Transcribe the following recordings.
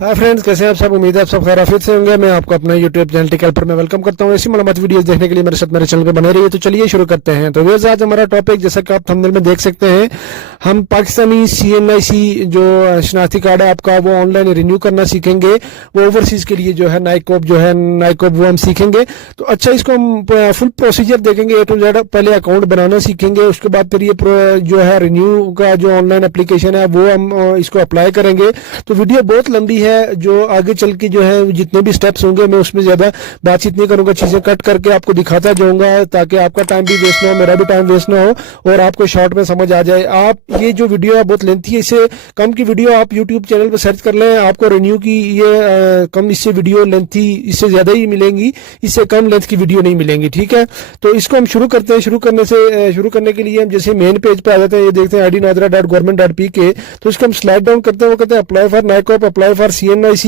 Hi friends, कैसे हैं आप सब। उम्मीद है आप सब खैरियत से होंगे। मैं आपको अपना यूट्यूब चैनल टेक हेल्पर में वेलकम करता हूं। ऐसी मालूमाती वीडियोस देखने के लिए मेरे साथ मेरे चैनल पे बने रहिए। तो चलिए शुरू करते हैं। तो व्यूअर्स, आज हमारा टॉपिक जैसा कि आप थंबनेल में देख सकते हैं, हम पाकिस्तानी CNIC जो शनाख्ती कार्ड है आपका, वो ऑनलाइन रिन्यू करना सीखेंगे। वो ओवरसीज के लिए जो है नाइकोप वो हम सीखेंगे। तो अच्छा, इसको हम फुल प्रोसीजर देखेंगे A to Z। पहले अकाउंट बनाना सीखेंगे, उसके बाद फिर ये जो है रिन्यू का जो ऑनलाइन एप्लीकेशन है वो हम इसको अप्लाई करेंगे। तो वीडियो बहुत लंबी है, जो आगे चल के जो है जितने भी स्टेप्स होंगे मैं उसमें ज्यादा बातचीत नहीं करूंगा, चीजें कट करके आपको दिखाता जाऊंगा ताकि आपका टाइम भी वेस्ट ना हो, मेरा भी टाइम वेस्ट ना हो और आपको शॉर्ट में समझ आ जाए। आप ये जो वीडियो है बहुत लेंथी है, इससे कम की वीडियो आप यूट्यूब चैनल पर सर्च कर लें, आपको रिन्यू की ये कम इससे वीडियो लेंथी इससे ज्यादा ही मिलेंगी, इससे कम लेंथ की वीडियो नहीं मिलेंगी। ठीक है, तो इसको हम शुरू करते हैं। शुरू करने के लिए हम जैसे मेन पेज पे आ जाते हैं, ये देखते हैं idnadra.government.pk। तो इसको हम स्लाइड डाउन करते हैं, वो कहते हैं apply for NICOP, apply for CNIC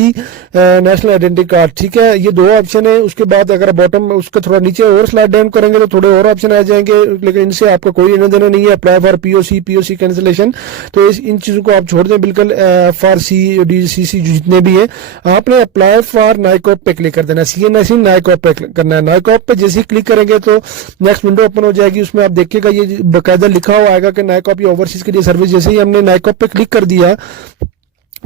national identity card. ठीक है, ये दो ऑप्शन है। उसके बाद अगर बॉटम उसके थोड़ा नीचे और स्लाइड डाउन करेंगे तो थोड़े और ऑप्शन आ जाएंगे, लेकिन इनसे आपका कोई लेना देना नहीं है। अप्लाई फॉर POC कैंसिलेशन, तो इन चीजों को आप छोड़ दें बिल्कुल। FRC DCC जितने भी है, आपने अप्लाई फॉर नाइकोप पे क्लिक कर देना, CNIC नाइकोप पे करना है। नाइकोप पे जैसे ही क्लिक करेंगे तो नेक्स्ट विंडो ओपन हो जाएगी। उसमें आप देखिएगा ये बाकायदा लिखा हुआ आएगा कि नाइकोप ये ओवरसीज के लिए सर्विस। जैसे ही हमने नाइकोप पे क्लिक कर दिया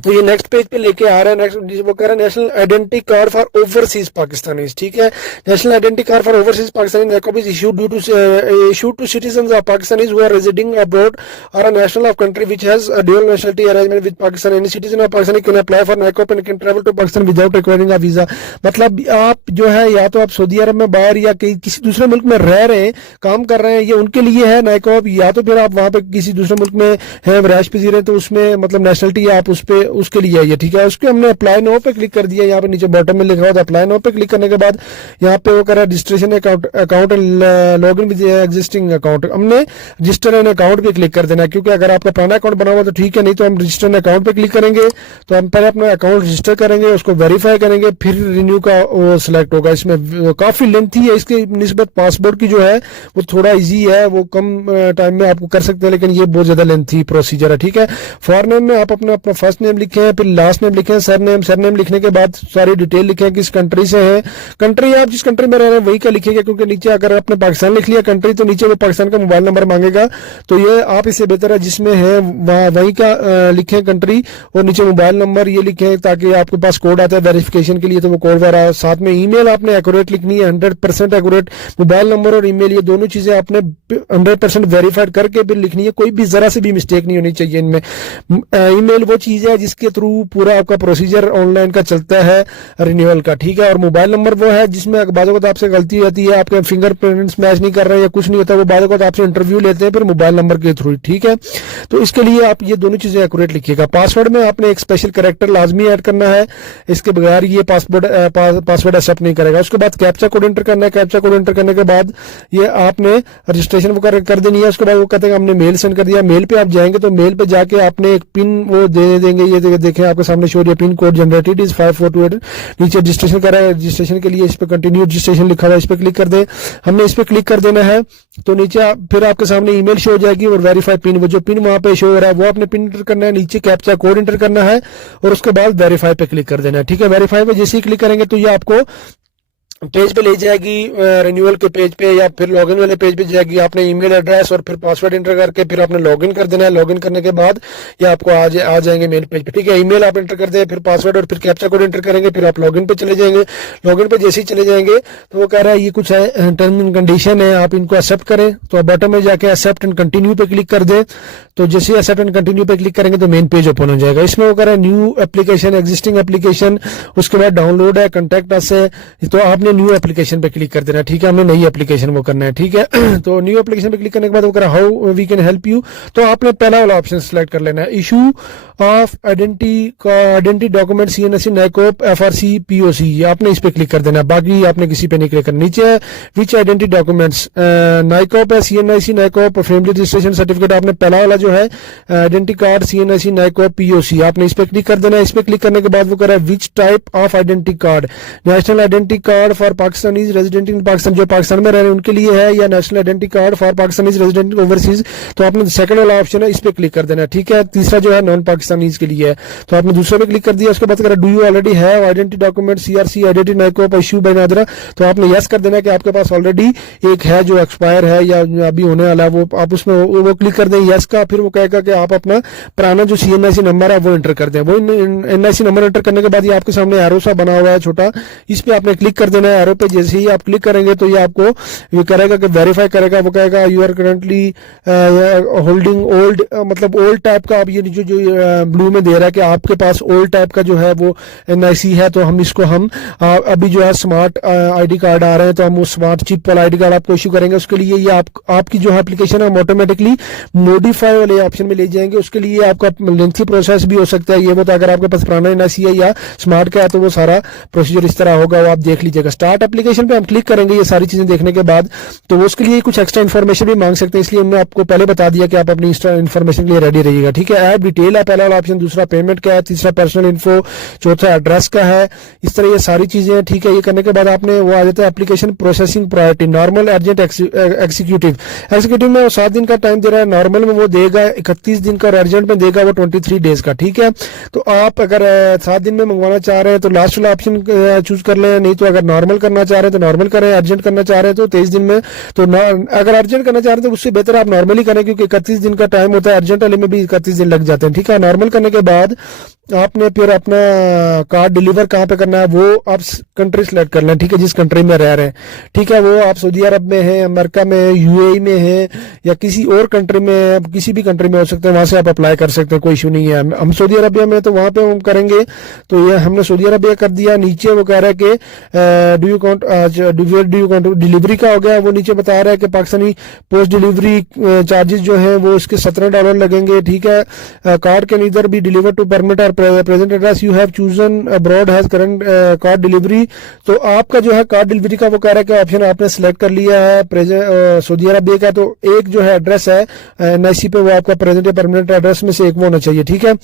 तो ये नेक्स्ट पेज पे लेके आ रहा है। नेक्स्ट वो कह रहा है national identity card for overseas Pakistanis. ठीक है, national identity card for overseas Pakistani NICOP is issued to citizens of Pakistanis who are residing abroad or a national of country which has a dual nationality arrangement with Pakistan. Any citizen of Pakistan can apply for NICOP and can travel to Pakistan without requiring a visa. मतलब आप जो है या तो आप Saudi अरब में बाहर या किसी दूसरे मुल्क में रह रहे हैं, काम कर रहे हैं, ये उनके लिए है नाइकोप। या तो फिर आप वहां पे किसी दूसरे मुल्क में है, रैश पे जी रहे हैं, तो उसमें मतलब नेशनलिटी आप उसके लिए है। ठीक है, उसके हमने अप्लाई नो पे क्लिक कर दिया। यहाँ पे नीचे बॉटम में लिखा हुआ था अप्लाई नो पे क्लिक करने के बाद यहाँ पे वो कर रहा है registration account log in with existing account. हमने रजिस्टर एन अकाउंट पे क्लिक कर देना है, क्योंकि अगर आपका पुराना अकाउंट बना हुआ तो ठीक है, नहीं तो हम रजिस्टर एन अकाउंट पे क्लिक करेंगे। तो हम पहले अपना अकाउंट रजिस्टर करेंगे, उसको वेरीफाई करेंगे, फिर रिन्यू का वो सिलेक्ट होगा। इसमें काफी लेंथी है, इसके निस्बत पासपोर्ट की जो है वो थोड़ा ईजी है, वो कम टाइम में आपको कर सकते हैं, लेकिन ये बहुत ज्यादा लेंथी प्रोसीजर है। ठीक है, फॉरनेम में आप अपना फर्स्ट नेम लिखे, फिर लास्ट नेम लिखे, सरनेम लिखने के बाद सारी डिटेल लिखे किस कंट्री से है। कंट्री आप जिस कंट्री में रह रहे हैं वही का लिखिएगा, क्योंकि नीचे अगर आपने पाकिस्तान लिख लिया कंट्री तो नीचे वो पाकिस्तान का मोबाइल नंबर मांगेगा। तो ये आप इससे बेहतर है जिसमें है वही का लिखें कंट्री, और नीचे मोबाइल नंबर ये लिखें ताकि आपके पास कोड आता है वेरिफिकेशन के लिए, तो वो कोड वगैरह। साथ में ईमेल आपने एक्यूरेट लिखनी है, 100% एक्यूरेट। मोबाइल नंबर और ईमेल ये दोनों चीजें आपने 100% वेरीफाइड करके फिर लिखनी है, कोई भी जरा से भी मिस्टेक नहीं होनी चाहिए इनमें। ईमेल वो चीज है जिसके थ्रू पूरा आपका प्रोसीजर ऑनलाइन का चलता है रिन्यूअल का। ठीक है, और मोबाइल नंबर वो है जिसमें बाज़ वक़्त आपसे गलती होती है, आपके फिंगरप्रिंट्स मैच नहीं कर रहे हैं या कुछ नहीं होता, वो बाज़ वक़्त आपसे इंटरव्यू लेते हैं फिर मोबाइल नंबर के थ्रू। ठीक है, तो इसके लिए आप ये दोनों चीजें एक्यूरेट लिखिएगा। पासवर्ड में आपने एक स्पेशल कैरेक्टर लाजमी ऐड करना है, इसके बगैर ये पासवर्ड एक्सेप्ट नहीं करेगा। उसके बाद कैप्चा कोड एंटर करना है। कैप्चा कोड एंटर करने के बाद ये आपने रजिस्ट्रेशन वो कर देनी है। उसके बाद वो कहते हैं हमने मेल सेंड कर दिया। मेल पे आप जाएंगे तो मेल पे जाके आपने एक पिन वो दे देंगे, ये देखें आपके सामने show pin code generated is 5428। नीचे रजिस्ट्रेशन कर रहा है, रजिस्ट्रेशन के लिए इस पे कंटिन्यू रजिस्ट्रेशन लिखा हुआ है, इस पे क्लिक कर दे। हमने इस पे क्लिक कर देना है तो नीचे फिर आपके सामने ईमेल शो हो जाएगी और वेरीफाई पिन, वो जो पिन वहां पे शो हो रहा है वो आपने पिन एंटर करना है, नीचे कैप्चा कोड एंटर करना है और उसके बाद वेरीफाई पे क्लिक कर देना है। ठीक है, वेरीफाई पे जैसे ही क्लिक करेंगे तो ये आपको पेज पे ले जाएगी, रिन्यूअल के पेज पे या फिर लॉगिन वाले पेज पे जाएगी। आपने ईमेल एड्रेस और फिर पासवर्ड एंटर करके फिर आपने लॉगिन कर देना है। लॉगिन करने के बाद ये आपको आ जाएंगे मेल पेज पे। ठीक है, ईमेल आप एंटर कर दें, फिर पासवर्ड और फिर कैप्चा कोड एंटर करेंगे, फिर आप लॉगिन पे चले जाएंगे। लॉगिन पे जैसे ही चले जाएंगे तो वो कह रहा है ये कुछ है टर्म एंड कंडीशन है, आप इनको एक्सेप्ट करें। तो बॉटम में जाके एक्सेप्ट एंड कंटिन्यू पे क्लिक कर दें। तो जैसे ही एक्सेप्ट एंड कंटिन्यू पे क्लिक करेंगे तो मेन पेज ओपन हो जाएगा। इसमें वो कह रहा है न्यू एप्लीकेशन, एग्जिस्टिंग एप्लीकेशन, उसके बाद डाउनलोड है, कॉन्टैक्ट अस है, तो आपने न्यू एप्लीकेशन पे क्लिक कर देना। ठीक है, हमने नई एप्लीकेशन वो करना है। ठीक है, तो न्यू एप्लीकेशन पे क्लिक करने के बाद वो कह रहा है how we can help you, तो आपने पहला वाला ऑप्शन सिलेक्ट कर लेना है, issue of identity document CNIC NICOP FRC POC, आपने इस पे क्लिक कर देना है, बाकी आपने किसी पे नहीं क्लिक करना। नीचे विच आइडेंटिटी डॉक्यूमेंट्स नाइकोप है, CNIC नाइकोप फैमिली रजिस्ट्रेशन सर्टिफिकेट, आपने पहला वाला जो है आइडेंटिटी कार्ड CNIC नाइकोप POC, आपने इस पे क्लिक कर देना है। इस पे क्लिक करने के बाद वो कह रहा है which type of identity card, national identity card for Pakistanis resident in Pakistan, जो पाकिस्तान में रह रहे हैं उनके लिए है, या national identity card for Pakistanis resident overseas, तो आपने सेकंड वाला ऑप्शन है इस पे क्लिक कर देना है। ठीक है, तीसरा जो है नॉन पाकिस्तान पाकिस्तानीज के लिए है। तो आपने दूसरे पे क्लिक कर दिया, उसके बाद अगर do you already have identity document CRC identity नाइको इशू बाय नादरा, तो आपने यस कर देना कि आपके पास ऑलरेडी एक है जो एक्सपायर है या अभी होने वाला है, वो आप उसमें वो क्लिक कर दें यस का। फिर वो कहेगा कि आप अपना पुराना जो CNIC नंबर है वो एंटर कर दें। वो NIC नंबर एंटर करने के बाद ये आपके सामने एरो सा बना हुआ है छोटा, इस पे आपने क्लिक कर देना है। एरो पे जैसे ही आप क्लिक करेंगे तो ये आपको ये करेगा कि वेरीफाई करेगा, वो कहेगा you are currently holding old, मतलब ओल्ड टाइप का। अब ये जो ब्लू में दे रहा है कि आपके पास ओल्ड टाइप का जो है वो NIC है, तो हम इसको अभी जो है स्मार्ट ID कार्ड आ रहे हैं, तो हम वो स्मार्ट चिप वाला ID कार्ड आपको इशू करेंगे। उसके लिए ये आपकी जो एप्लीकेशन है ऑटोमेटिकली मॉडिफाई वाले ऑप्शन में ले जाएंगे। उसके लिए आपका लेंथी प्रोसेस भी हो सकता है ये, वो तो अगर आपके पास पुराना NIC है या स्मार्ट का है तो वो सारा प्रोसीजर इस तरह होगा, वो आप देख लीजिएगा। स्टार्ट एप्लीकेशन पे हम क्लिक करेंगे ये सारी चीजें देखने के बाद, तो उसके लिए कुछ एक्स्ट्रा इन्फॉर्मेशन भी मांग सकते हैं, इसलिए हमने आपको पहले बता दिया कि आप अपनी इन्फॉर्मेशन के लिए रेडी रहिएगा। ठीक है, ऐप डिटेल है पहला वाला ऑप्शन, दूसरा पेमेंट का है, तीसरा पर्सनल इन्फो, चौथा एड्रेस का है। इस तरह ये सारी चीजें हैं। ठीक है, ये करने के बाद आपने वो आ जाता है application processing priority, normal, urgent, executive. Executive में वो 7 दिन का टाइम दे रहा है, नॉर्मल में वो देगा 31 दिन का, और अर्जेंट में देगा वो 23 डेज का। ठीक है, तो आप अगर 7 दिन में मंगवाना चाह रहे हैं तो लास्ट वाला ऑप्शन चूज कर लें, नहीं तो अगर नॉर्मल करना चाह रहे हैं तो नॉर्मल करें, अर्जेंट करना चाह रहे हैं तो 23 दिन में। तो अगर अर्जेंट करना चाह रहे हैं तो उससे बेहतर आप नॉर्मली करें, क्योंकि 31 दिन का टाइम होता है, अर्जेंट वाले में भी 31 दिन लग जाते हैं। ठीक है, नॉर्मल करने के बाद आपने फिर अपना कार्ड डिलीवर कहाँ पे करना है वो आप कंट्री सेलेक्ट कर लें। ठीक है, जिस कंट्री में रह रहे हैं। ठीक है, वो आप सऊदी अरब में है, अमेरिका में है, UAE में है, या किसी और कंट्री में, किसी भी कंट्री में हो सकते हैं, वहां से आप अप्लाई कर सकते हैं, कोई इशू नहीं है। हम सऊदी अरबिया में, तो वहां पे हम करेंगे, तो ये हमने सऊदी अरबिया कर दिया। नीचे वो कह रहा है कि डू यू काउंट डिलीवरी का हो गया, वो नीचे बता रहा है कि पाकिस्तानी पोस्ट डिलीवरी चार्जेस जो है वो इसके $17 लगेंगे। ठीक है, card can either be deliver to permit or present address you have chosen abroad has current card delivery. तो आपका जो है कार्ड डिलीवरी का वो कह रहा है कि ऑप्शन आपने सेलेक्ट कर लिया है सऊदी अरबिया का, तो एक जो है एड्रेस है NIC पे, वो आपका प्रेजेंट या परमानेंट एड्रेस में से एक वो होना चाहिए। ठीक है,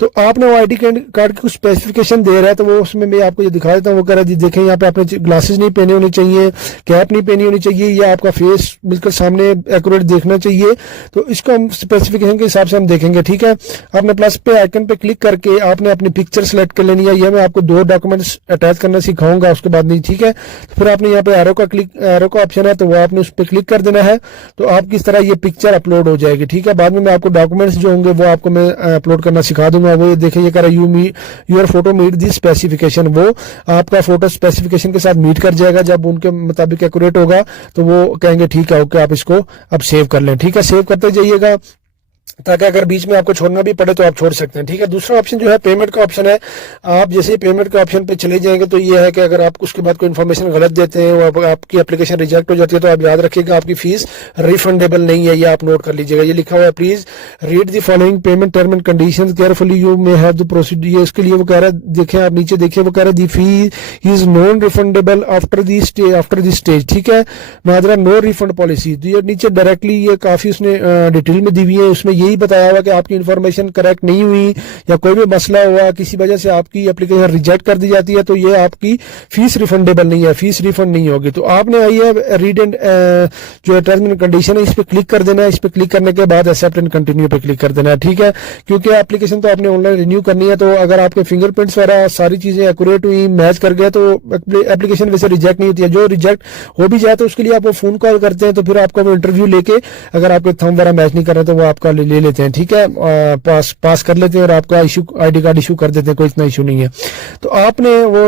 तो आपने वो ID कार्ड की कुछ स्पेसिफिकेशन दे रहा है, तो वो उसमें मैं आपको ये दिखा देता हूँ। वो कह रहा है जी देखें, यहाँ पे आपने ग्लासेस नहीं पहने होनी चाहिए, कैप नहीं पहनी होनी चाहिए, या आपका फेस बिल्कुल सामने एक्यूरेट देखना चाहिए। तो इसको हम स्पेसिफिकेशन के हिसाब से हम देखेंगे। ठीक है, आपने प्लस पे आइकन पे क्लिक करके आपने अपनी पिक्चर सेलेक्ट कर लेनी है। यह मैं आपको 2 डॉक्यूमेंट्स अटैच करना सिखाऊंगा, उसके बाद नहीं। ठीक है, तो फिर आपने यहाँ पे एरो का ऑप्शन है, तो वो आपने उस पर क्लिक कर देना है, तो आपकी इस तरह ये पिक्चर अपलोड हो जाएगी। ठीक है, बाद में मैं आपको डॉक्यूमेंट्स जो होंगे वो आपको मैं अपलोड करना सिखा दूंगा। वो देखिए ये कह रहा है your photo meet the specification, वो आपका फोटो स्पेसिफिकेशन के साथ मीट कर जाएगा। जब उनके मुताबिक एक्यूरेट होगा तो वो कहेंगे ठीक है, ओके, आप इसको अब सेव कर लें। ठीक है, सेव करते जाइएगा, ताकि अगर बीच में आपको छोड़ना भी पड़े तो आप छोड़ सकते हैं। ठीक है, दूसरा ऑप्शन जो है पेमेंट का ऑप्शन है। आप जैसे ही पेमेंट के ऑप्शन पे चले जाएंगे तो ये है कि अगर आप उसके बाद कोई इन्फॉर्मेशन गलत देते हैं और आपकी एप्लीकेशन रिजेक्ट हो जाती है, तो आप याद रखिएगा आपकी फीस रिफंडेबल नहीं है, ये आप नोट कर लीजिएगा। ये लिखा हुआ है, please read the following payment term and conditions carefully, you may have the procedure. इसके लिए वो कह रहा है, देखें आप नीचे देखिए, वो कह रहा है the fee is non refundable after the stage. ठीक है, नादरा नो रिफंड पॉलिसी। तो ये नीचे डायरेक्टली ये काफी उसने डिटेल में दी हुई है, उसमें यही बताया हुआ कि आपकी इन्फॉर्मेशन करेक्ट नहीं हुई या कोई भी मसला हुआ, किसी वजह से आपकी एप्लीकेशन रिजेक्ट कर दी जाती है, तो ये आपकी फीस रिफंडेबल नहीं है, फीस रिफंड नहीं होगी। तो आपने ये रीड एंड जो टर्म एंड कंडीशन है इस पे क्लिक कर देना है। इस पे क्लिक करने के बाद एक्सेप्ट एंड कंटिन्यू पे क्लिक कर देना है। ठीक है, क्योंकि एप्लीकेशन तो आपने ऑनलाइन रिन्यू करनी है, तो अगर आपके फिंगरप्रिंट्स वगैरह सारी चीजें एक्यूरेट हुई, मैच कर गए, तो एप्लीकेशन वैसे रिजेक्ट नहीं होती है। जो रिजेक्ट हो भी जाए तो उसके लिए आप वो फोन कॉल करते हैं, तो फिर आपका वो इंटरव्यू लेके अगर आपके थंब वगैरह मैच नहीं कर रहे तो वो आपका ले लेते हैं। ठीक है, पास कर लेते हैं और आपका इशू ID कार्ड इशू कर देते हैं, कोई इतना इशू नहीं है। तो आपने वो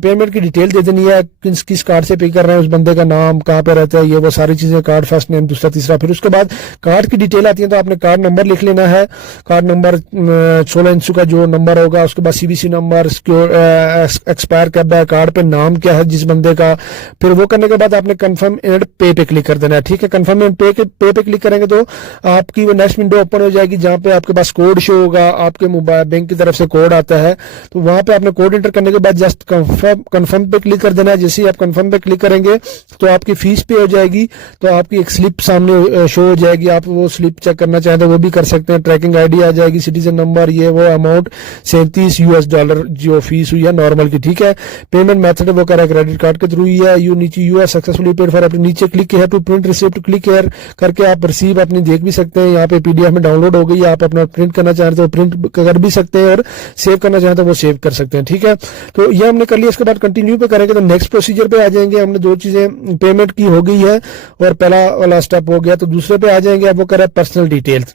पेमेंट की डिटेल दे देनी है, किस कार्ड से पे कर रहे हैं, उस बंदे का नाम, कहाँ पे रहता है, ये वो सारी चीजें, कार्ड फर्स्ट नेम, दूसरा तीसरा। फिर उसके बाद कार्ड की डिटेल आती है, तो आपने कार्ड नंबर लिख लेना है। कार्ड नंबर 16 इंच का जो नंबर होगा, उसके बाद CVC नंबर, एक्सपायर कब है, कार्ड पे नाम क्या है जिस बंदे का। फिर वो करने के बाद आपने कंफर्म एंड पे पे क्लिक कर देना है। ठीक है, कंफर्म एंड पे पे क्लिक करेंगे तो आपकी वो नेक्स्ट विंडो ओपन हो जाएगी, जहां पे आपके पास कोड शो होगा, आपके मोबाइल बैंक की तरफ से कोड आता है, तो वहां पे आपने कोड एंटर करने के बाद जस्ट कंफर्म पे क्लिक कर देना है। जैसे ही आप कंफर्म पे क्लिक करेंगे तो आपकी फीस पे हो जाएगी, तो आपकी एक स्लिप सामने शो हो जाएगी। आप वो स्लिप चेक करना चाहें तो वो भी कर सकते हैं। ट्रैकिंग ID आ जाएगी, सिटीजन नंबर, ये वो अमाउंट $37 जो फीस हुई है नॉर्मल की। ठीक है, पेमेंट मेथड वो कह रहा है क्रेडिट कार्ड के थ्रू ही है। You are successfully paid for, अपने नीचे क्लिक है टू प्रिंट रिसिप्ट, क्लिक करके आप रिसीव अपनी देख भी सकते हैं। यहाँ पे PDF में डाउनलोड हो गई, आप अपना प्रिंट करना चाहें तो प्रिंट कर भी सकते हैं और सेव करना चाहें तो वो सेव कर सकते हैं। ठीक है, तो ये हमने कर लिया। इसके बाद कंटिन्यू पे करेंगे तो नेक्स्ट प्रोसीजर पे आ जाएंगे। हमने दो चीजें पेमेंट की हो गई है और पहला वाला स्टेप हो गया, तो दूसरे पे आ जाएंगे। अब वो करें पर्सनल डिटेल्स।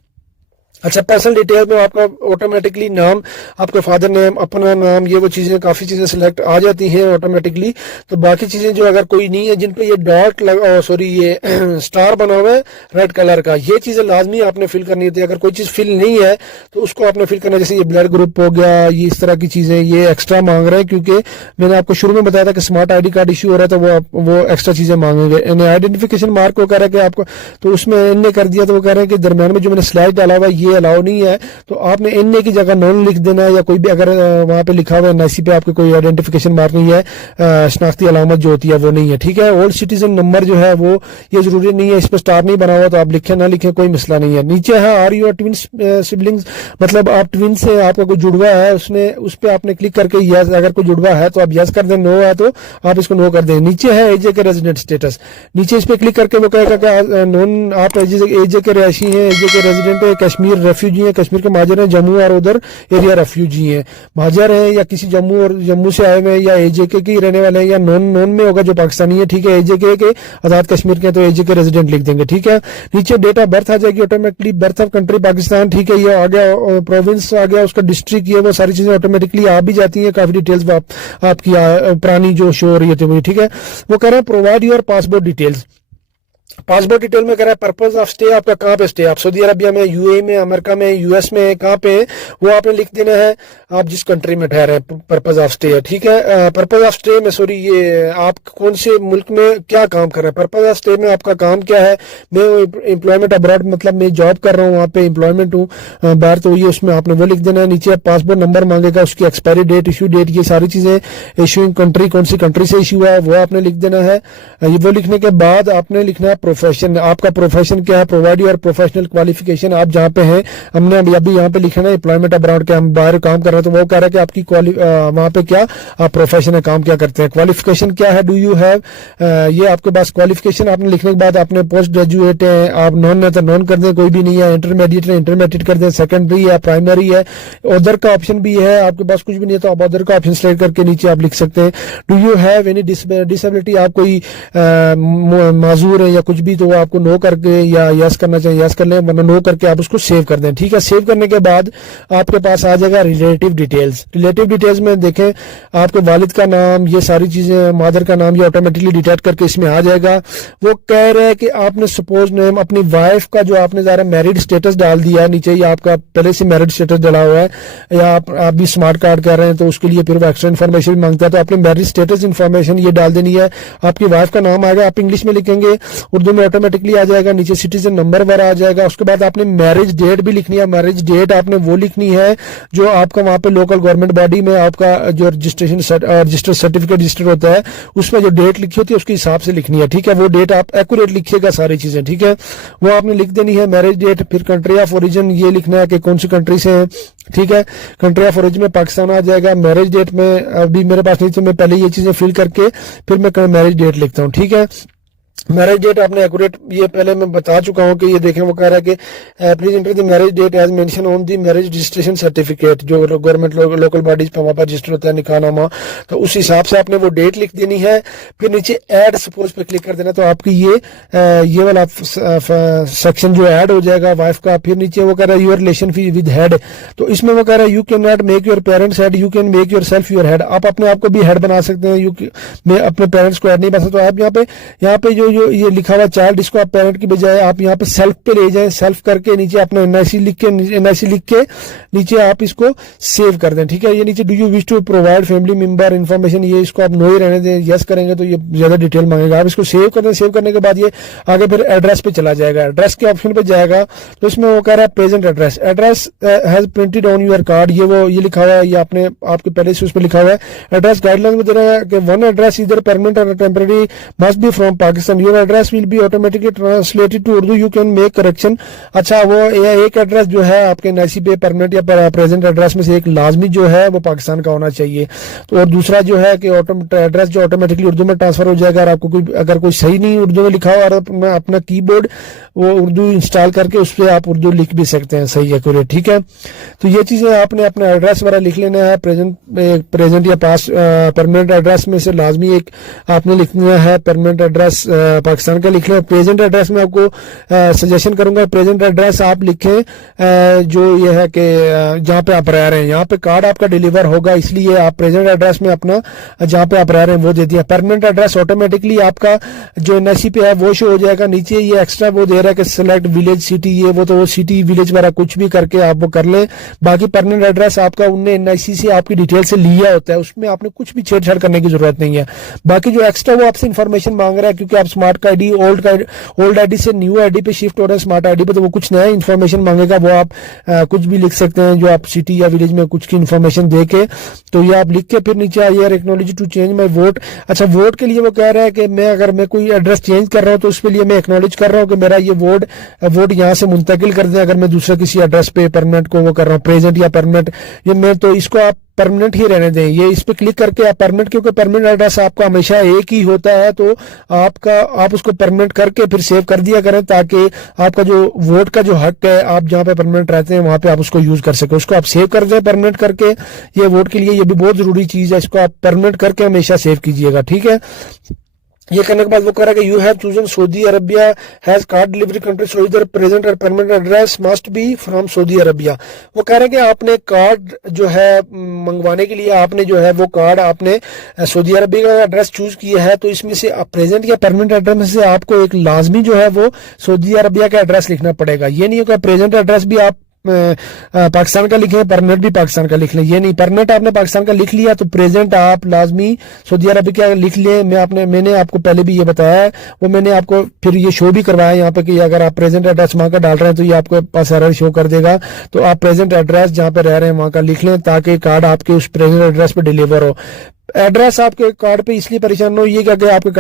अच्छा, पर्सनल डिटेल में आपका ऑटोमेटिकली नाम, आपका फादर नेम, अपना नाम, ये वो चीजें काफी चीजें सिलेक्ट आ जाती हैं ऑटोमेटिकली। तो बाकी चीजें जो अगर कोई नहीं है जिन पे ये डॉट सॉरी ये स्टार बना हुआ है रेड कलर का, ये चीजें लाजमी आपने फिल करनी होती है। अगर कोई चीज फिल नहीं है तो उसको आपने फिल करना, जैसे ये ब्लड ग्रुप हो गया, ये इस तरह की चीजें ये एक्स्ट्रा मांग रहे हैं, क्योंकि मैंने आपको शुरू में बताया था कि स्मार्ट आईडी कार्ड इश्यू हो रहा था, वो एक्स्ट्रा चीजें मांगेंगे। आइडेंटिफिकेशन मार्क वो कह रहा है कि आपको, तो उसमें इनने कर दिया, तो वो कह रहे हैं कि दरमियान में जो मैंने स्लैश डाला हुआ है ये अलाउ नहीं है, तो आपने एनए की जगह नॉन लिख देना है, या कोई भी अगर वहां पे लिखा हुआ है एनआईसी पे आपके कोई आइडेंटिफिकेशन मार्क नहीं है, शनाख्ती अलामत जो होती है वो नहीं है। ठीक है, ओल्ड सिटीजन नंबर जो है वो ये जरूरी नहीं है, इस पर स्टार नहीं बना हुआ तो आप लिखें ना लिखें कोई मसला नहीं है। नीचे है आर यू ट्विंस सिबलिंग्स, मतलब आप ट्विन से आपका कोई जुड़वा है, उसने उस पर आपने क्लिक करके यस, अगर कोई जुड़वा है तो आप यस कर दें, नो है तो आप इसको नो कर दें। नीचे है एजे के रेजिडेंट स्टेटस, नीचे इस पर क्लिक करके वो कहेगा कि नॉन आप एजे के रहायशी हैं, एजे के रेजिडेंट है, कश्मीर रेफ्यूजी है, कश्मीर के महाजर हैं, जम्मू और उधर एरिया रेफ्यूजी हैं, महाजर हैं या किसी जम्मू से आए हुए हैं, या एजेके के रहने वाले हैं, या नॉन में होगा जो पाकिस्तानी है। ठीक है, एजेके के आजाद कश्मीर के तो एजेके रेजिडेंट लिख देंगे। ठीक है, नीचे डेट ऑफ बर्थ आ जाएगी automatically, birth of country Pakistan. ठीक है, ये आ गया, प्रोविंस आ गया, उसका डिस्ट्रिक्ट, ये वो सारी चीजें ऑटोमेटिकली आ भी जाती है। काफी डिटेल्स आपकी पुरानी जो शो हो रही होती है। ठीक है, वो कह रहे हैं provide your passport details. Passport detail में कह रहा है पर्पज ऑफ स्टे, आपका कहाँ पे स्टे, आप सऊदी अरबिया में, यूएई में, अमेरिका में, यूएस में, कहाँ पे वो आपने लिख देना है, आप जिस कंट्री में ठहरे हैं, पर्पज ऑफ स्टे है। ठीक है, पर्पज ऑफ स्टे में सॉरी ये आप कौन से मुल्क में क्या काम कर रहे हैं, पर्पज ऑफ स्टे में आपका काम क्या है। मैं एम्प्लॉयमेंट अब्रॉड, मतलब मैं जॉब कर रहा हूँ वहाँ पे, एम्प्लॉयमेंट हूँ बाहर, तो ये उसमें आपने वो लिख देना है। नीचे पासपोर्ट नंबर मांगेगा, उसकी एक्सपायरी डेट, इशू डेट, ये सारी चीजें, इशूइंग कंट्री कौन सी कंट्री से इशू है वो आपने लिख देना है। वो लिखने के बाद आपने लिखना है प्रोफेशन, आपका प्रोफेशन क्या है, प्रोवाइड योर प्रोफेशनल क्वालिफिकेशन, आप जहाँ पे हैं। हमने अभी यहाँ पे लिखा है एम्प्लॉयमेंट अब्रॉड के, हम बाहर काम कर रहे हैं, तो वो कह रहा है कि आपकी वहाँ पे क्या आप प्रोफेशन है, काम क्या करते हैं, क्वालिफिकेशन क्या है, डू यू हैव, ये आपके पास क्वालिफिकेशन आपने लिखने के बाद आपने पोस्ट ग्रेजुएट है, आप नॉन है तो नॉन कर दें, कोई भी नहीं है, इंटरमीडिएट है इंटरमीडिएट कर दें, सेकेंडरी है, प्राइमरी है, अदर का ऑप्शन भी है, आपके पास कुछ भी नहीं है तो आप अदर का ऑप्शन सिलेक्ट करके नीचे आप लिख सकते हैं। Do you have any disability, आप कोई माजूर है या कुछ भी, तो आपको नो करके या यस करना चाहिए यस कर लें, वरना नो करके आप उसको सेव कर दें। ठीक है, सेव करने के बाद आपके पास आ जाएगा रिलेटिव डिटेल्स। रिलेटिव डिटेल्स में देखें आपके वालिद का नाम, ये सारी चीजें, मदर का नाम, ये ऑटोमेटिकली डिटेक्ट करके इसमें आ जाएगा। वो कह रहे हैं कि आपने सपोज नेम अपनी वाइफ का जो आपने ज़रा मैरिड स्टेटस डाल दिया है, नीचे ही आपका पहले से मैरिड स्टेटस डाला हुआ है, या आप भी स्मार्ट कार्ड कर रहे हैं तो उसके लिए फिर वो एक्स्ट्रा इन्फॉर्मेशन भी मांगता है, तो आपने मैरिज स्टेटस इन्फॉर्मेशन ये डाल देनी है। आपकी वाइफ का नाम आएगा, आप इंग्लिश में लिखेंगे, उर्दू में ऑटोमेटिकली आ जाएगा, नीचे सिटीजन नंबर वगैरह आ जाएगा। उसके बाद आपने मैरिज डेट भी लिखनी है, मैरिज डेट आपने वो लिखनी है जो आपका वहां पे लोकल गवर्नमेंट बॉडी में आपका जो रजिस्ट्रेशन रजिस्टर सर्टिफिकेट रजिस्टर होता है उसमें जो डेट लिखी होती है उसके हिसाब से लिखनी है। ठीक है, वो डेट आप एक्यूरेट लिखिएगा सारी चीजें। ठीक है, वो आपने लिख देनी है मैरिज डेट। फिर कंट्री ऑफ ओरिजिन ये लिखना है कि कौन सी कंट्री से है। ठीक है, कंट्री ऑफ ओरिजिन में पाकिस्तान आ जाएगा। मैरिज डेट में अभी मेरे पास नहीं, तो मैं पहले ये चीजें फिल करके फिर मैं मैरिज डेट लिखता हूँ। ठीक है, मैरिज डेट आपने एक्यूरेट, ये पहले मैं बता चुका हूं कि ये देखें, वो कह रहा है कि please enter the marriage date as mention on the marriage registration certificate, जो गवर्नमेंट लोकल बॉडीज पे वहां पर रजिस्टर होता है निकाहनामा, तो उस हिसाब से आपने वो डेट लिख देनी है। फिर नीचे ऐड सपोज पे क्लिक कर देना, तो आपकी ये वाला सेक्शन जो ऐड हो जाएगा वाइफ का। फिर नीचे वो कह रहा है यूर रिलेशन विद हेड, तो इसमें वो कह रहा है you can not make your parents head, you can make your self your head. आप अपने आप को भी हेड बना सकते हैं, मैं अपने पेरेंट्स को हेड नहीं बना सकता। तो आप यहाँ पे जो ये लिखा हुआ चाइल्ड, इसको आप पेरेंट की बजाय आप यहाँ पे सेल्फ पे ले जाएं, सेल्फ करके नीचे अपना एनआईसी लिख के नीचे आप इसको सेव कर दें। ठीक है, ये नीचे do you wish to provide family member information, ये इसको आप नो ही रहने दें, यस करेंगे तो ये ज्यादा डिटेल मांगेगा। आप इसको सेव कर दें। सेव करने के बाद ये आगे फिर एड्रेस पे चला जाएगा, एड्रेस के ऑप्शन पे जाएगा, तो इसमें वो कह रहा है present address, address has printed on your card, ये लिखा हुआ है, ये आपने आपके पहले से उस पर लिखा हुआ है। एड्रेस गाइडलाइन में दे रहा है कि वन एड्रेस इधर परमानेंट और temporary must be from Pakistan translation, your address will be automatically translated to Urdu, you can make correction. अच्छा, वो एक एड्रेस जो है आपके एनआईसी पे परमानेंट या प्रेजेंट एड्रेस में से एक लाजमी जो है वो पाकिस्तान का होना चाहिए। तो और दूसरा जो है कि एड्रेस जो ऑटोमेटिकली उर्दू में ट्रांसफर हो जाएगा। आपको अगर कोई सही नहीं उर्दू में लिखा हो और अपना कीबोर्ड वो उर्दू इंस्टॉल करके उस पर आप उर्दू लिख भी सकते हैं सही एक्यूरेट, ठीक है। तो ये चीजें आपने अपना एड्रेस वगैरह लिख लेना है। प्रेजेंट या पास परमानेंट एड्रेस में से लाजमी एक आपने लिखना है परमानेंट एड्रेस पाकिस्तान का लिख लें। प्रेजेंट एड्रेस में आपको सजेशन करूंगा, प्रेजेंट एड्रेस आप लिखें जो ये है कि जहाँ पे आप रह रहे हैं, यहाँ पे कार्ड आपका डिलीवर होगा, इसलिए आप प्रेजेंट एड्रेस में अपना जहाँ पे आप रह रहे हैं वो दे दिया। परमानेंट एड्रेस ऑटोमेटिकली आपका जो एनआईसी पे है वो शो हो जाएगा। नीचे ये एक्स्ट्रा वो दे रहा है कि सिलेक्ट विलेज सिटी, ये वो, तो वो सिटी विलेज वगैरह कुछ भी करके आप वो कर लें। बाकी परमानेंट एड्रेस आपका उनने एनआईसी से आपकी डिटेल से लिया होता है, उसमें आपने कुछ भी छेड़छाड़ करने की जरूरत नहीं है। बाकी जो एक्स्ट्रा वो आपसे इन्फॉर्मेशन मांग रहा है, क्योंकि आप स्मार्ट का आईडी ओल्ड आईडी से न्यू आईडी पे शिफ्ट हो रहे हैं स्मार्ट आईडी पे, तो वो कुछ नया इन्फॉर्मेशन मांगेगा। वो आप कुछ भी लिख सकते हैं जो आप सिटी या विलेज में कुछ की इन्फॉर्मेशन दे के, तो ये आप लिख के फिर नीचे आइए acknowledge to change my vote. अच्छा, वोट के लिए वो कह रहा है कि अगर मैं कोई एड्रेस चेंज कर रहा हूं तो उसके लिए मैं एक्नॉलेज कर रहा हूं कि मेरा ये वोट यहां से मुंतकिल कर दें। अगर मैं दूसरे किसी एड्रेस पे परमानेंट को वो कर रहा हूं, प्रेजेंट या परमानेंट, ये मैं तो इसको आप परमानेंट ही रहने दें। ये इस पे क्लिक करके आप परमानेंट, क्योंकि परमानेंट एड्रेस आपका हमेशा एक ही होता है, तो आप उसको परमानेंट करके फिर सेव कर दिया करें, ताकि आपका जो वोट का जो हक है, आप जहां पे परमानेंट रहते हैं वहां पे आप उसको यूज कर सके। उसको आप सेव कर दें परमानेंट करके। ये वोट के लिए ये भी बहुत जरूरी चीज है, इसको आप परमानेंट करके हमेशा सेव कीजिएगा, ठीक है। ये करने के बाद वो कह रहा है कि you have chosen Saudi Arabia has card delivery country, so इधर present or permanent address must be from Saudi Arabia. वो कह रहे हैं कि आपने कार्ड जो है मंगवाने के लिए आपने जो है वो कार्ड आपने सऊदी अरबिया का एड्रेस चूज किया है, तो इसमें से प्रेजेंट या परमानेंट एड्रेस में से आपको एक लाजमी जो है वो सऊदी अरबिया का एड्रेस लिखना पड़ेगा। ये नहीं होगा प्रेजेंट एड्रेस भी आप पाकिस्तान का लिखें, परमानेंट भी पाकिस्तान का लिख लें। ये नहीं, परमानेंट आपने पाकिस्तान का लिख लिया तो प्रेजेंट आप लाजमी सऊदी अरबिया का लिख लें। मैंने आपको पहले भी ये बताया है, वो मैंने आपको फिर ये शो भी करवाया यहाँ पे कि अगर आप प्रेजेंट एड्रेस वहां का डाल रहे हैं तो ये आपको पास एरर शो कर देगा। तो आप प्रेजेंट एड्रेस जहाँ पे रह रहे हैं वहां का लिख लें, ताकि कार्ड आपके उस प्रेजेंट एड्रेस पे डिलीवर हो। एड्रेस आपके कार्ड पे इसलिए परेशान हो, ये क्या आपके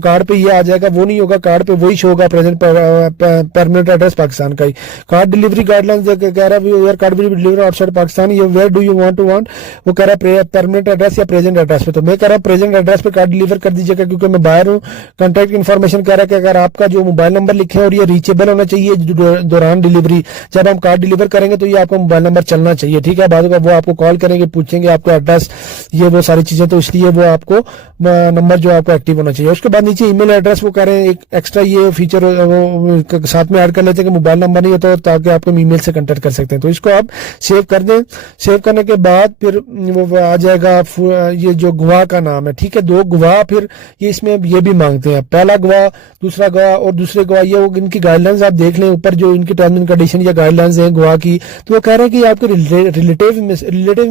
कार्ड पे ये आ जाएगा, वो नहीं होगा। कार्ड पे वही शो होगा प्रेजेंट परमानेंट एड्रेस पाकिस्तान का ही। कार्ड डिलीवरी गाइडलाइंस कह रहा है यार card will be delivered outside Pakistan, ये where do you want to want, वो कह रहा है परमानेंट एड्रेस या प्रेजेंट एड्रेस पे। तो मैं कह रहा हूँ प्रेजेंट एड्रेस पे कार्ड डिलीवर कर दीजिएगा, क्योंकि मैं बाहर हूँ। कॉन्टैक्ट इन्फॉर्मेशन कह रहा है कि अगर आपका जो मोबाइल नंबर लिखे और ये रीचेबल होना चाहिए दौरान डिलीवरी, जब हम कार्ड डिलीवर करेंगे तो ये आपका मोबाइल नंबर चलना चाहिए, ठीक है। बाद में वो आपको कॉल करेंगे, पूछेंगे आपका एड्रेस, ये वो सारी चीजें, तो इसलिए वो आपको नंबर जो आपको एक्टिव होना चाहिए। उसके बाद नीचे ईमेल एड्रेस वो कह रहे हैं एक एक्स्ट्रा ये फीचर वो साथ में ऐड कर लेते हैं कि मोबाइल नंबर नहीं होता, ताकि आपको ईमेल से कांटेक्ट कर सकते हैं। तो इसको आप सेव कर दें। सेव करने के बाद फिर वो आ जाएगा ये जो गवाह का नाम है, ठीक है। 2 गवाह फिर ये इसमें ये भी मांगते हैं, पहला गवाह, दूसरा गवाह और दूसरे गवाह। ये वो इनकी गाइडलाइंस आप देख लें ऊपर, जो इनकी टर्म्स एंड कंडीशन या गाइडलाइंस है गवाह की, तो वो कह रहे हैं कि आपके रिलेटिव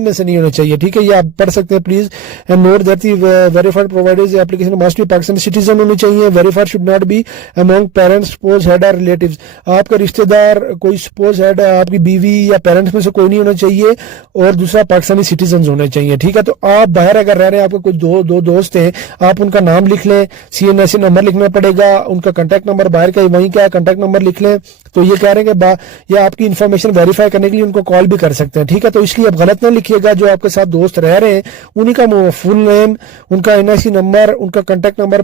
में से नहीं होना चाहिए, ठीक है। ये आप पढ़ सकते हैं। Please note that verified providers application must be Pakistani citizen होनी चाहिए। Verified should not be among parents, suppose head और रिलेटिव्स। आपका रिश्तेदार कोई स्पोज हेड, आपकी बीवी या पेरेंट्स में से कोई नहीं होना चाहिए, और दूसरा पाकिस्तानी सिटीजन होने चाहिए, ठीक है। तो आप बाहर अगर रह रहे हैं, आपके कुछ दो दोस्त हैं, आप उनका नाम लिख लें, CNSE नंबर लिखना पड़ेगा, उनका कांटेक्ट नंबर बाहर का वहीं का कांटेक्ट नंबर लिख लें। तो ये कह रहे हैं कि ये आपकी इन्फॉर्मेशन वेरीफाई करने के लिए उनको कॉल भी कर सकते हैं, ठीक है। तो इसलिए आप गलत ना लिखिएगा, जो आपके साथ दोस्त रह रहे हैं उन्हीं का फुल नेम, उनका NIC नंबर, उनका कांटेक्ट नंबर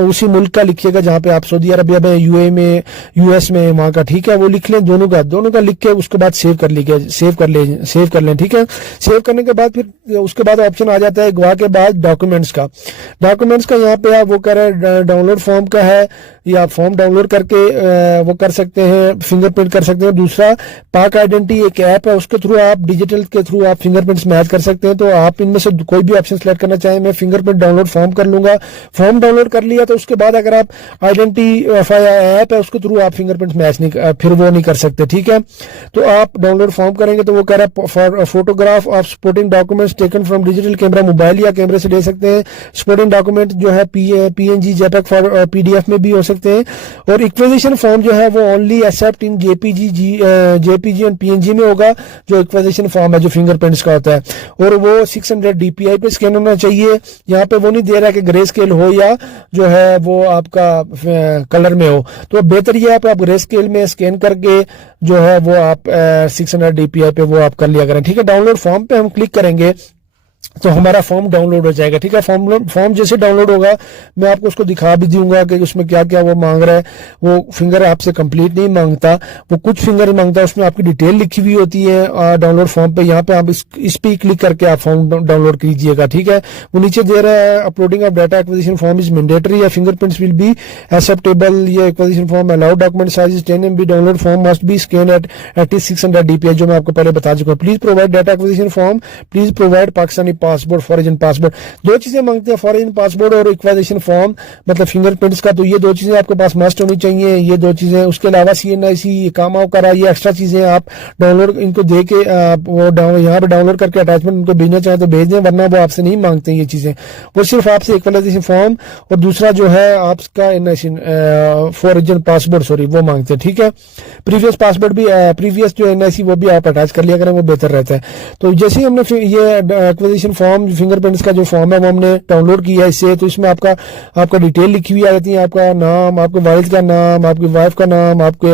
उसी मुल्क का लिखिएगा जहां पे आप सऊदी अरबिया में, UAE में, US में, वहां का, ठीक है। वो लिख लें, दोनों का लिख के उसके बाद सेव कर लें, ठीक है। सेव करने के बाद फिर उसके बाद ऑप्शन आ जाता है गवाह के बाद डॉक्यूमेंट्स का। यहाँ पे आप वो कर रहे हैं डाउनलोड फॉर्म का है, या फॉर्म डाउनलोड करके वो कर सकते हैं, फिंगरप्रिंट कर सकते हैं। दूसरा पाक आइडेंटिटी एक ऐप है, उसके थ्रू आप डिजिटल के थ्रू आप फिंगरप्रिंट्स मैच कर सकते हैं। तो आप इनमें से कोई भी ऑप्शन सेलेक्ट करना चाहें। मैं फिंगरप्रिंट डाउनलोड फॉर्म कर लूंगा। फॉर्म डाउनलोड कर लिया तो उसके बाद अगर आप आइडेंटिफाई ऐप है उसके थ्रू आप फिंगरप्रिंट मैच नहीं फिर वो नहीं कर सकते, ठीक है। तो आप डाउनलोड फॉर्म करेंगे तो वो कह रहा है photograph of supporting documents taken from digital camera, mobile या कैमरे से ले सकते हैं। सपोर्टिंग डॉक्यूमेंट जो है PNG, JPEG, PDF में भी हो सकते सकते हैं। और इक्विजिशन फॉर्म जो है वो only accept in JPG and PNG में होगा, जो इक्विजिशन फॉर्म है जो फिंगरप्रिंट्स का होता है, और वो 600 DPI पे स्कैन होना चाहिए। यहाँ पे वो नहीं दे रहा कि ग्रे स्केल हो या जो है वो आपका कलर में हो, तो बेहतर ये है आप ग्रे स्केल में स्कैन करके जो है वो आप 600 DPI पे वो आप कर लिया करें, ठीक है। डाउनलोड फॉर्म पे हम क्लिक करेंगे तो हमारा फॉर्म डाउनलोड हो जाएगा, ठीक है। फॉर्म जैसे डाउनलोड होगा मैं आपको उसको दिखा भी दूंगा कि उसमें क्या क्या वो मांग रहा है। वो फिंगर आपसे कंप्लीट नहीं मांगता, वो कुछ फिंगर मांगता है, उसमें आपकी डिटेल लिखी हुई होती है डाउनलोड फॉर्म पे। यहाँ पे आप इस पे क्लिक करके आप फॉर्म डाउनलोड कीजिएगा, ठीक है। वो नीचे दे रहा है uploading of data acquisition form is mandatory या फिंगरप्रिंट्स विल बी एक्सेप्टेबल, ये acquisition form allowed document size is 10 MB, download form must be scan at 600 DPI, जो मैं आपको पहले बता चुका हूँ। Please provide data acquisition form, please provide Pakistani passport, foreign passport. दो चीजें मांगते हैं, फॉरेन पासपोर्ट और इक्विजिशन फॉर्म मतलब फिंगरप्रिंट्स का, तो ये दो चीजें आपके पास मस्ट होनी चाहिए, ये दो चीजें। उसके अलावा CNIC कामा करा, ये एक्स्ट्रा चीजें आप डाउनलोड इनको दे के वो यहाँ पे डाउनलोड करके अटैचमेंट उनको भेजना चाहे तो भेज दें, वरना वो आपसे नहीं मांगते ये चीजें। वो सिर्फ आपसे इक्विजिशन फॉर्म और दूसरा जो है आपका फॉरेन पासपोर्ट सॉरी वो मांगते हैं, ठीक है। प्रीवियस पासपोर्ट भी प्रीवियस जो NIC वो भी आप अटैच कर लिया करें, वो बेहतर रहता है। तो जैसे ही हमने ये एक्विजिशन फॉर्म फिंगरप्रिंट्स का जो फॉर्म है वो हमने डाउनलोड किया इससे, तो इसमें आपका डिटेल लिखी हुई आ जाती है, आपका नाम, आपके वालिद का नाम, आपकी वाइफ का नाम, आपके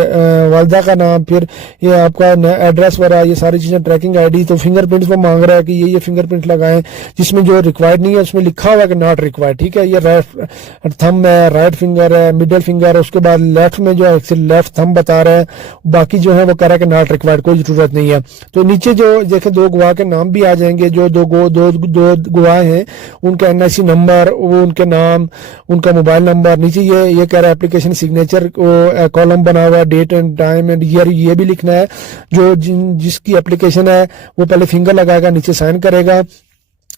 वालिदा का नाम, फिर ये आपका एड्रेस वगैरह, ये सारी चीजें, ट्रैकिंग ID। तो फिंगरप्रिंट्स वो मांग रहा है कि ये फिंगरप्रिंट लगाएं, जिसमें जो रिक्वायर्ड नहीं है उसमें लिखा हुआ है कि नॉट रिक्वायर्ड, ठीक है। ये राइट थंब है, राइट फिंगर है, मिडिल फिंगर है, उसके बाद लेफ्ट में जो है लेफ्ट थंब बता रहा है, बाकी जो है वो कह रहा है कि नॉट रिक्वायर्ड, कोई जरूरत नहीं है। तो नीचे जो देखें दो गवाह के नाम भी आ जाएंगे, जो दो गवाह हैं उनका NIC नंबर, वो उनके नाम, उनका मोबाइल नंबर। नीचे ये कह रहा है एप्लीकेशन सिग्नेचर कॉलम बना हुआ है, date and time and year, ये भी लिखना है। जो जिसकी एप्लीकेशन है वो पहले फिंगर लगाएगा, नीचे साइन करेगा,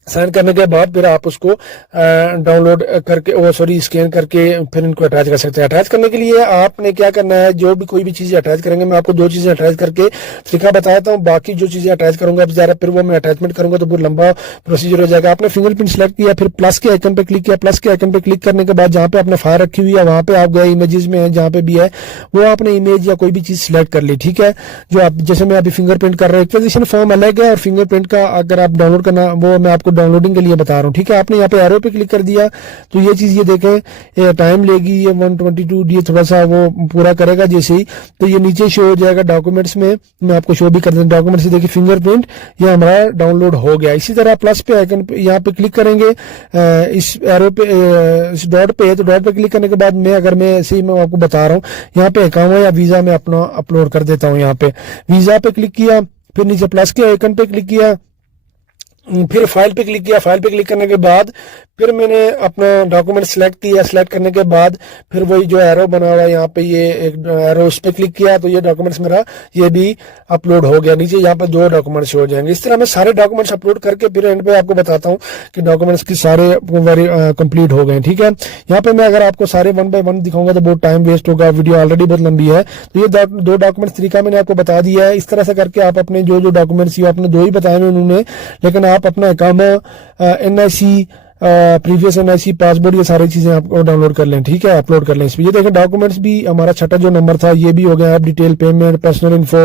साइन करने के बाद फिर आप उसको डाउनलोड करके वो सॉरी स्कैन करके फिर इनको अटैच कर सकते हैं। अटैच करने के लिए आपने क्या करना है, जो भी कोई भी चीजें अटैच करेंगे, मैं आपको दो चीजें अटैच करके तरीका बताता हूँ, बाकी जो चीजें अटैच करूंगा अब जरा फिर वो मैं अटैचमेंट करूंगा तो बहुत लंबा प्रोसीजर हो जाएगा। आपने फिंगरप्रिंट सेलेक्ट किया, फिर प्लस के आइकन पे क्लिक किया, प्लस के आइकन पे क्लिक करने के बाद जहाँ पे आपने फाइल रखी हुई है वहां पे आप गए, इमेजेस में है जहाँ पे भी है वो आपने इमेज या कोई भी चीज सिलेक्ट कर ली, ठीक है। जो आप जैसे मैं अभी फिंगरप्रिंट कर रहा हूँ, एक्विजिशन फॉर्म अलग है और फिंगरप्रिंट का अगर आप डाउनलोड करना वो मैं आपको डाउनलोडिंग के लिए बता रहा हूं, ठीक है। आपने यहाँ पे एरो पे क्लिक कर दिया तो ये चीज ये देखें टाइम लेगी, ये 122 ये थोड़ा सा वो पूरा करेगा जैसे ही, तो ये नीचे शो हो जाएगा डॉक्यूमेंट्स में। मैं आपको शो भी कर दूं डॉक्यूमेंट्स से, देखिए फिंगरप्रिंट ये हमारा डाउनलोड हो गया। इसी तरह प्लस पे आइकन पे यहाँ पे क्लिक करेंगे, इस एरो पे इस डॉट पे, तो डॉट पे क्लिक करने के बाद मैं ऐसे ही मैं आपको बता रहा हूँ, यहाँ पे अकाउंट या वीजा में अपना अपलोड कर देता हूँ। यहाँ पे वीजा पे क्लिक किया, फिर नीचे प्लस के आइकन पे क्लिक किया, फिर फाइल पे क्लिक किया। फाइल पे क्लिक करने के बाद फिर मैंने अपना डॉक्यूमेंट सेलेक्ट किया, सेलेक्ट करने के बाद फिर वही जो एरो बना हुआ है यहाँ पे ये एक एरो उस पे क्लिक किया तो ये डॉक्यूमेंट्स मेरा ये भी अपलोड हो गया। नीचे यहाँ पे दो डॉक्यूमेंट्स हो जाएंगे। इस तरह मैं सारे डॉक्यूमेंट्स अपलोड करके फिर एंड पे आपको बताता हूँ कि डॉक्यूमेंट्स की सारे कंप्लीट हो गए, ठीक है। यहाँ पे मैं अगर आपको सारे 1 बाय 1 दिखाऊंगा तो बहुत टाइम वेस्ट होगा, वीडियो ऑलरेडी बहुत लंबी है। तो ये दो डॉक्यूमेंट्स तरीका मैंने आपको बता दिया है। इस तरह से करके आप अपने जो डॉक्यूमेंट्स आपने दो ही बताए उन्होंने, लेकिन आप अपना अकामा NIC प्रीवियस NIC पासपोर्ट ये सारी चीजें आपको डाउनलोड कर लें, ठीक है, अपलोड कर लें इस पे। ये देखें डॉक्यूमेंट्स भी हमारा छठा जो नंबर था ये भी हो गया, app detail, payment, personal info,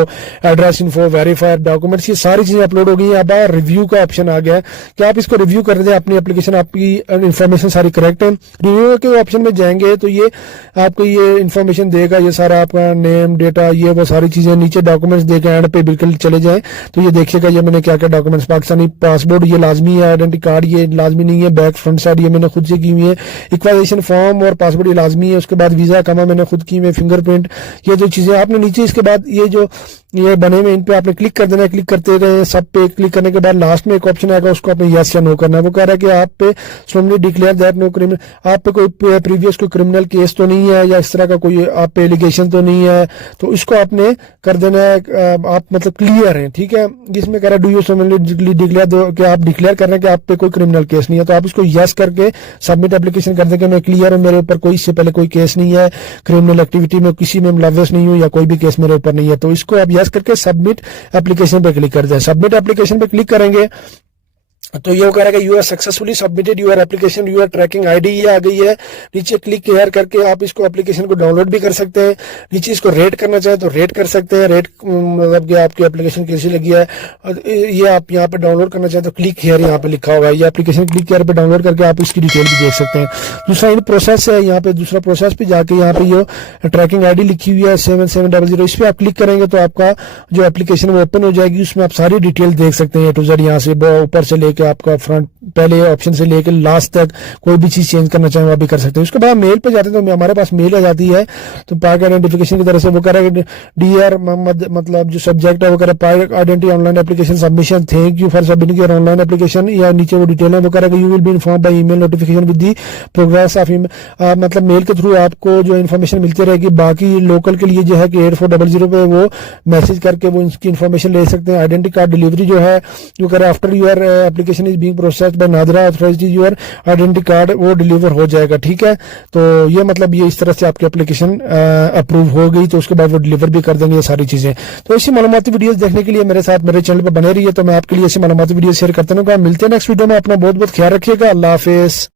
address info, verified documents, ये सारी चीजें अपलोड हो गई हैं। अब रिव्यू का ऑप्शन आ गया है कि आप इसको रिव्यू कर दें, अपनी एप्लीकेशन आपकी इन्फॉर्मेशन सारी करेक्ट है। रिव्यू के ऑप्शन में जाएंगे तो ये आपको ये इन्फॉर्मेशन देगा, ये सारा आपका नेम, डेटा, ये वो सारी चीजें। नीचे डॉक्यूमेंट्स देकर एंड पे बिल्कुल चले जाए तो ये देखिएगा ये मैंने क्या क्या डॉक्यूमेंट्स, पाकिस्तानी पासपोर्ट ये लाजमी है, आइडेंटिटी कार्ड ये लाजमी नहीं है, बैक फ्रंट साइड ये मैंने खुद से की हुई है, इक्विजिशन फॉर्म और पासपोर्ट ये लाजमी है, उसके बाद वीजा कामा मैंने खुद की हुई है, फिंगरप्रिंट, ये जो चीजें आपने नीचे इसके बाद ये जो ये बने हुए इन पे आपने क्लिक कर देना है। क्लिक करते रहे, सब पे क्लिक करने के बाद लास्ट में एक ऑप्शन आएगा, उसको आपने यस या नो करना है। वो कह रहा है कि आप पे Somli declare that no criminal, आप पे कोई प्रीवियस कोई क्रिमिनल केस तो नहीं है या इस तरह का कोई आप पे एलिगेशन तो नहीं है, तो इसको आपने कर देना है, आप मतलब क्लियर हैं, ठीक है। जिसमें कह रहा है डू यू सोमली डिक्लेयर, कि आप डिक्लेयर कर रहे हैं कि आप पे कोई क्रिमिनल केस नहीं है, तो आप इसको यस करके सबमिट एप्लीकेशन कर देंगे। मैं क्लियर हूं, मेरे ऊपर कोई इससे पहले कोई केस नहीं है, क्रिमिनल एक्टिविटी में किसी में मुलव्वस नहीं हूं या कोई भी केस मेरे ऊपर नहीं है, तो इसको आप यस करके सबमिट एप्लीकेशन पे क्लिक कर दें। सबमिट एप्लीकेशन पे क्लिक करेंगे तो ये वो कह रहा है कि you are successfully submitted your application, your tracking ID ये आ गई है। नीचे क्लिक हेयर करके आप इसको एप्लीकेशन को डाउनलोड भी कर सकते हैं। नीचे इसको रेट करना चाहे तो रेट कर सकते हैं, रेट मतलब कि आपकी एप्लीकेशन कैसी लगी है। ये आप यहाँ पे डाउनलोड करना चाहे तो क्लिक हेयर यहाँ पे लिखा हुआ है, ये एप्लीकेशन क्लिक हेयर पे डाउनलोड करके आप इसकी डिटेल भी देख सकते हैं। दूसरा इन प्रोसेस है, यहाँ पे दूसरा प्रोसेस पे जाके यहाँ पे ये ट्रैकिंग आईडी लिखी हुई है 7700, इस पे आप क्लिक करेंगे तो आपका जो एप्लीकेशन वो ओपन हो जाएगी। उसमें आप सारी डिटेल देख सकते हैं, ए टू जेड, यहाँ से ऊपर से लेके आपका फ्रंट पहले ऑप्शन से लेकर लास्ट तक कोई भी चीज चेंज करना चाहें वो भी कर सकते हैं। उसके बाद मेल पे जाते हैं तो हमारे पास मेल आ जाती है। तो पार्क आइडेंटिफिकेशन की तरह से वो कह रहा है कि डीआर मतलब जो सब्जेक्ट है वो कह रहा है park identity online application submission, thank you for submitting your online application. या नीचे वो डिटेल है वो कह रहा है कि you will be inform by email notification with the progress of मतलब मेल के थ्रू आपको जो इन्फॉर्मेशन मिलती रहेगी। बाकी लोकल के लिए जो है कि 8400 पे वो मैसेज करके वो इसकी इन्फॉर्मेशन ले सकते हैं। आइडेंटिटी कार्ड डिलीवरी जो है वो कह रहा है after your application is being processed bye NADRA authorised your identity card वो डिलीवर हो जाएगा। ठीक है, तो ये मतलब ये इस तरह से आपकी एप्लीकेशन अप्रूव हो गई तो उसके बाद वो डिलीवर भी कर देंगे ये सारी चीजें। तो ऐसी मालूमाती वीडियोस देखने के लिए मेरे साथ मेरे चैनल पर बने रहिए। तो मैं आपके लिए ऐसी मालूमाती वीडियो शेयर करता हूँ। मिलते हैं नेक्स्ट वीडियो में। अपना बहुत बहुत ख्याल रखिएगा। अल्लाह हाफिज।